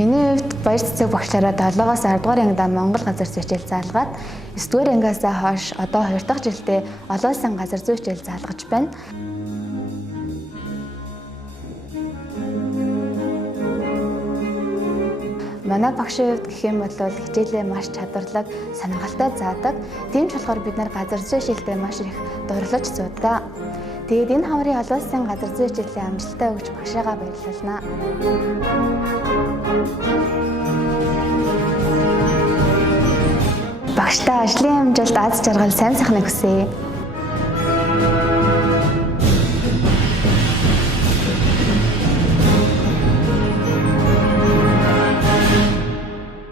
Миний хувьд баяр цэцэг багшлаараа 7-аас 10 дугаар ангидаа Монгол газар зүй хичээл заалгаад 9 дугаар ангиас хойш одоо 2 дахь жилдээ олон улсын газар зүй хичээл заалгаж байна. Манай багшийн хувьд гэх юм бол хичээлээ маш чадварлаг, сонирхолтой заадаг. Тийм ч болохоор бид нар газар зүй шилдэ маш их дурлаж зуудаг. Тэгээд энэ хамрын олон улсын газар зүй хичээлийн амжилттай өгч багшаагаа баярлуулна. Багштай ажлын амжилт аз жаргал сайн сайхныг хүсье.